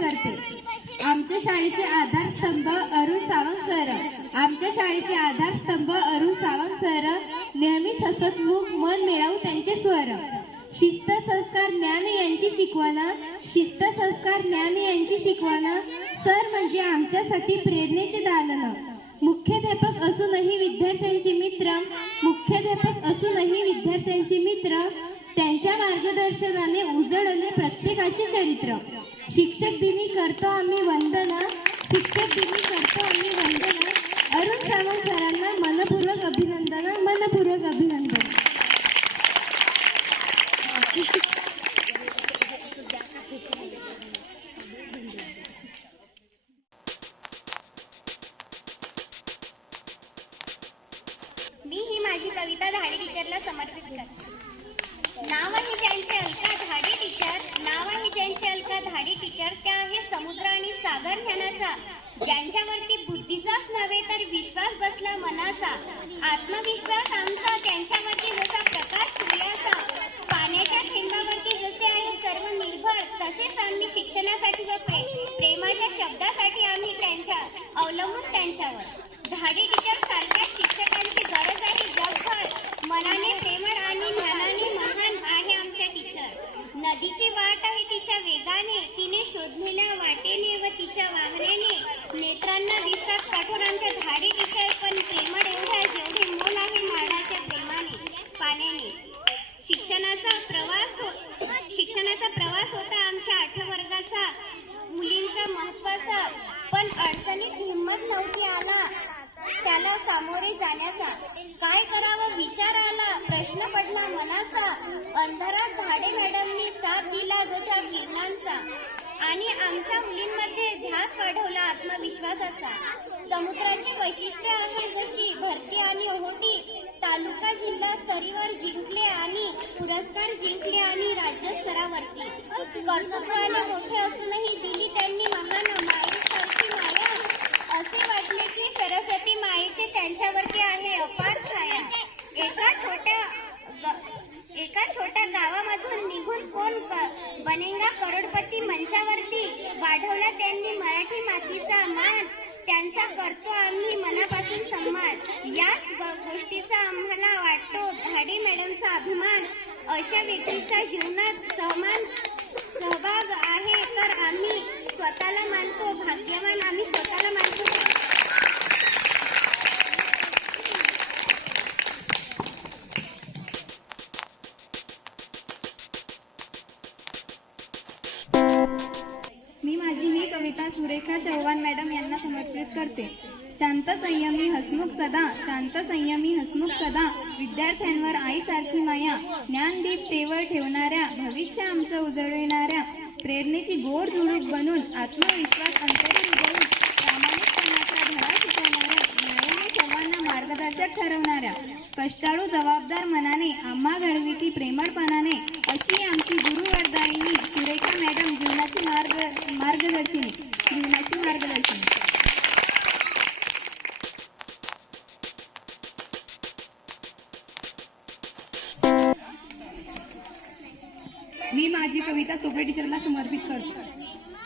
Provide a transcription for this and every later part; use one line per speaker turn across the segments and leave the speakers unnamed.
करते. आमच्या शाळेचे आधारस्तंभ अरुण सावंत सर. आमच्या शाळेचे आधारस्तंभ अरुण सावंत सर. नेहमीच हसतमुख मन मिळवू त्यांचे स्वर. शिस्त संस्कार ज्ञान यांची शिकवण. शिस्त संस्कार ज्ञान यांची शिकवण. सर म्हणजे आमच्यासाठी प्रेरणेचे दालन. मुख्याध्यापक असूनही विद्यार्थ्यांचे मित्र. मुख्याध्यापक असूनही विद्यार्थ्यांचे मित्र. त्यांच्या मार्गदर्शनाने उजळले प्रत्येकाचे चरित्र. शिक्षक दिनी करतो आम्ही वंदना. शिक्षक दिनी करतो आम्ही वंदना. अरुण सावंत सरांना मनपूर्वक अभिनंदन मनपूर्वक अभिनंदन.
विश्वास मनाचा आत्मविश्वास आमचा त्यांच्यावरती जसा प्रकाश सूर्याचा पाण्याच्या थेंबावरती जसे आहे सर्व निर्भर तसेच आम्ही शिक्षणासाठी व प्रेमाच्या शब्दासाठी आम्ही त्यांच्या अवलंबून त्यांच्यावर. झाडे टीचर सारख्या शिक्षकांची गरज आहे जगभर मनाने प्रेमळ आणि ज्ञानाने महान आहे आमच्या टीचर नदीची वाट आहे तिच्या वेगाने तिने शोधलेल्या वाटेने व तिच्या वागण्याने नेत्रांना दिसतात कठोर आमच्या धाडे टीचर साथ माणसा आणि आमच्या मुलींमध्ये ध्यास वाढवला आत्मविश्वासाचा. समुद्राची वैशिष्ट्य आहे जशी भरती आणि ओहोटी तालुका जिल्हा स्तरीवर जिंकले आणि पुरस्कार जिंकले आणि राज्य स्तरावरती. कर्तृत्वाने मोठे असूनही दिली त्यांनी महान माया असे वाटले की सरस्वती करतो आम्ही मनापासून सन्मान याच गोष्टीचा आम्हाला वाटतो. धाडी मॅडमचा अभिमान. अशा व्यक्तीचा जीवनात समान सहभाग आहे तर आम्ही स्वतःला मानतो. भाग्यवान आम्ही स्वतःला मानतो.
सुरेखा चौहान मॅडम यांना समर्पित करते. शांत संयमी हसमुख सदा शांत संयमी हसमुख सदा विद्यार्थ्यांवर आईसारखी माया ज्ञानदीप तेवळ ठेवणाऱ्या भविष्य आमचं उजळविणाऱ्या प्रेरणेची गोड झुडूप बनून आत्मविश्वास अंतरी रुजवून प्रामाणिकपणाचा धडा शिकवणाऱ्या न्यायाने सर्वांना मार्गदर्शक ठरवणाऱ्या कष्टाळू जबाबदार मनाने आम्हा घडविती प्रेमळपणाने मी माझी कविता सोपे टीचरला समर्पित करतो.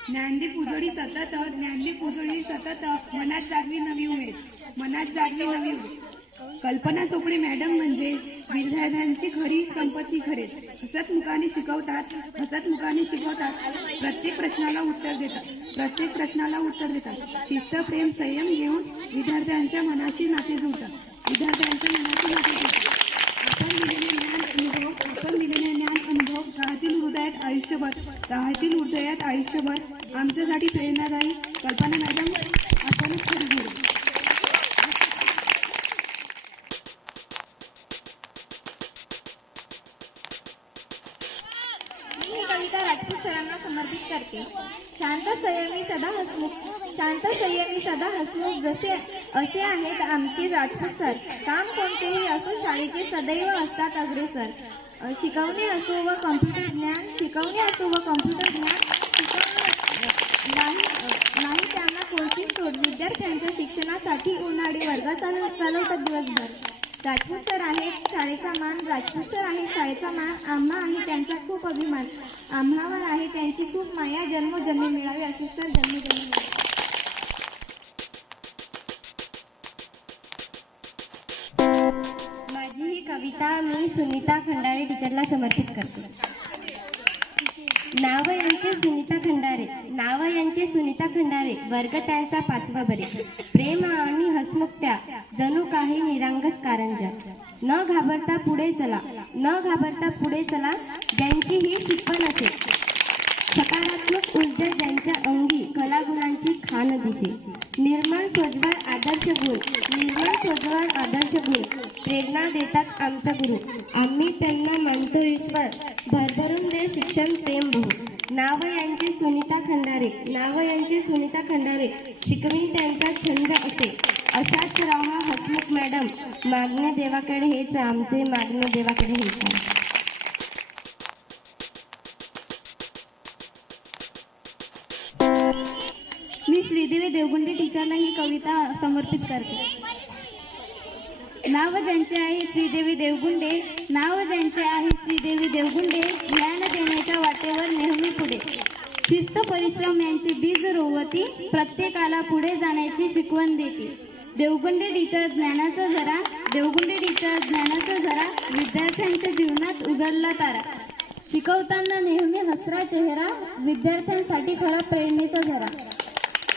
ज्ञानदीप उजळी सतत ज्ञानदीप उजळी सतत मनात जागवी नवी उमेद मनात जागवी नवी उमेद. कल्पना चोपडे मॅडम म्हणजे विद्यार्थ्यांची खरी संपत्ती खरे. हसत मुखाने शिकवतात हसत मुखाने शिकवतात. प्रत्येक प्रश्नाला उत्तर देतात प्रत्येक प्रश्नाला उत्तर देतात. शिस्त प्रेम संयम घेऊन विद्यार्थ्यांच्या मनाशी नाते जुळतात. विद्यार्थ्यांच्या मनाशी नाते जुळतात. आपण दिलेले ज्ञान राहतील हृदयात आयुष्यभर राहतील हृदयात आयुष्यभर आमच्यासाठी प्रेरणादायी कल्पना मॅडम अचानक खरी गुरु राजपूत सरांना समर्पित करते. शांत संयमी सदा हसमुख शांत संयमी सदा हसमुख जसे असे आहेत आमचे राजपूत सर. काम कोणतेही असो शाळेचे सदैव असतात अग्रेसर. शिकवणे असो व कम्प्युटर ज्ञान शिकवणे असो व कम्प्युटर ज्ञान शिकवणे नाही नाही त्यांना कोचिंग सोड विद्यार्थ्यांच्या शिक्षणासाठी उन्हाळी वर्ग चालव चालवतात दिवसभर
राजपूत सर आहे शाळेचा मान राजपूत सर आहे शाळेचा मान आम्हा आहे त्यांचा खूप अभिमान आम्हावर आहे त्यांची खूप माया जन्मोजन्मी मिळावी अशी सर जन्मोजन्मी
कविता मी सुनीता खंडारे टीचरला समर्पित करते. नाव यांचे सुनीता खंडारे. नाव यांचे सुनीता खंडारे. वर्ग त्यांचा पाचवा बरे. प्रेम आणि हसमुखत्या. जणू काही निरांगस कारंजा. न घाबरता पुढे चला. न घाबरता पुढे चला. ज्यांची ही शिकवण असेल. सकारात्मक ऊर्जा ज्यांच्या अंगी कलागुणांची खाण दिसे. निर्मळ सोजवळ आदर्श गुण निर्मळ सोजवळ आदर्श गुण प्रेरणा देतात आमचा गुरु. आम्ही त्यांना मानतो ईश्वर. भरभरून दे शिक्षण प्रेम बहु. नाव यांचे सुनीता खंडारे नाव यांचे सुनीता खंडारे शिकवी त्यांचा छंद असे. असाच राहा हसमुख मॅडम. मागणे देवाकडे हेच आमचे मागणे देवाकडे हेच
देवगुंडी टीचरला ही कविता समर्पित करते. नाव ज्यांचे आहे श्रीदेवी देवगुंडे नाव ज्यांचे आहे श्रीदेवी देवगुंडे ज्ञान देण्याच्या वाटेवर नेहमी पुढे. शिस्त परिश्रम यांची बीज रोवती प्रत्येकाला पुढे जाण्याची शिकवण देते. देवगुंडे टीचर ज्ञानाचा झरा देवगुंडे टीचर ज्ञानाचा झरा विद्यार्थ्यांच्या जीवनात उघडला तारा. शिकवताना नेहमी हसरा चेहरा विद्यार्थ्यांसाठी खरा प्रेरणेचा झरा.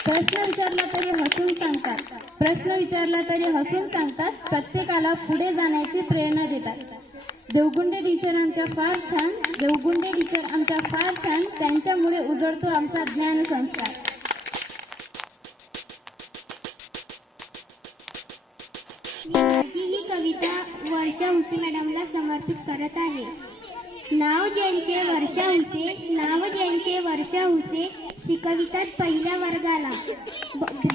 प्रश्न विचारला तरी हसून सांगतात. प्रश्न विचारला तरी हसून सांगतात. प्रत्येकाला पुढे जाण्याची प्रेरणा देतात. देवगुंडे टीचर आमच्या फार छान. देवगुंडे टीचर आमच्या फार छान. त्यांच्यामुळे उजळतो आमचा ज्ञान संस्कार. ही कविता वर्षा उसे मॅडमला समर्पित करत आहे. नाव ज्यांचे वर्षा उसे नाव ज्यांचे वर्षा उसे शिकवितात पहिल्या वर्गाला.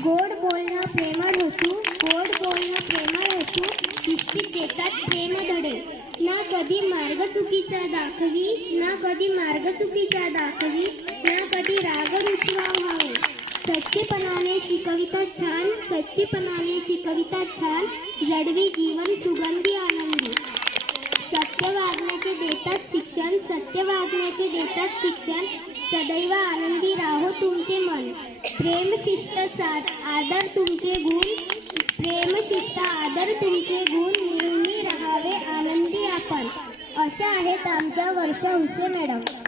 गोड बोलणं प्रेमळ होतू गोड बोलणं प्रेमळ होतू शिक्षित देतात प्रेम धडे ना कधी मार्ग चुकीचा दाखवी ना कधी मार्ग चुकीचा दाखवी ना कधी राग रुचवा व्हावे. सच्चेपणाने शिकविता छान सच्चेपणाने शिकविता छान जडवी जीवन सुगंधी आनंदी. सत्य वागण्याचे देतात शिक्षण सत्य वागण्याचे देतात शिक्षण. सदैव आनंदी राहो तुमचे मन. प्रेम शिस्त साथ आदर तुमचे गुण. प्रेम शिस्त आदर तुमचे गुण. नेहमी राहावे आनंदी आपण. अशा आहेत आमचा वर्ष हुसे मॅडम.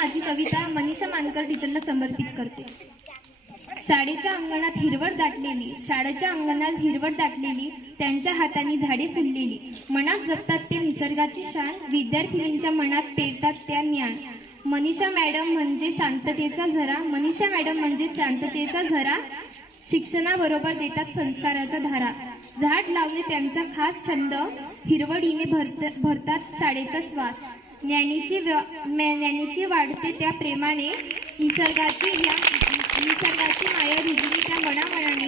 माझी कविता मनीषा मानकर टीचरला समर्पित करते. शाळेच्या अंगणात हिरवळ दाटलेली शाळेच्या अंगणात हिरवळ दाटलेली त्यांच्या हाताने झाडे फुललेली. मनात जपतात ते निसर्गाची शान विद्यार्थिनींच्या मनात पेरतात त्या ज्ञान. मनीषा मॅडम म्हणजे शांततेचा झरा मनीषा मॅडम म्हणजे शांततेचा झरा. शिक्षणाबरोबर देतात संस्काराचा धारा. झाड लावणे त्यांचा खास छंद हिरवळीने भरत भरतात शाळेचा श्वास ज्ञानीची व्य- ज्ञानीची वाढते त्या प्रेमाने निसर्गाची या निसर्गाची माया रुजली त्या मनामनाने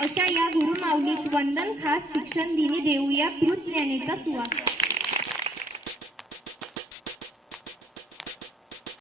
अशा या गुरुमाऊलीत वंदन खास शिक्षण दिनी देऊया कृत ज्ञानेचा सुवास.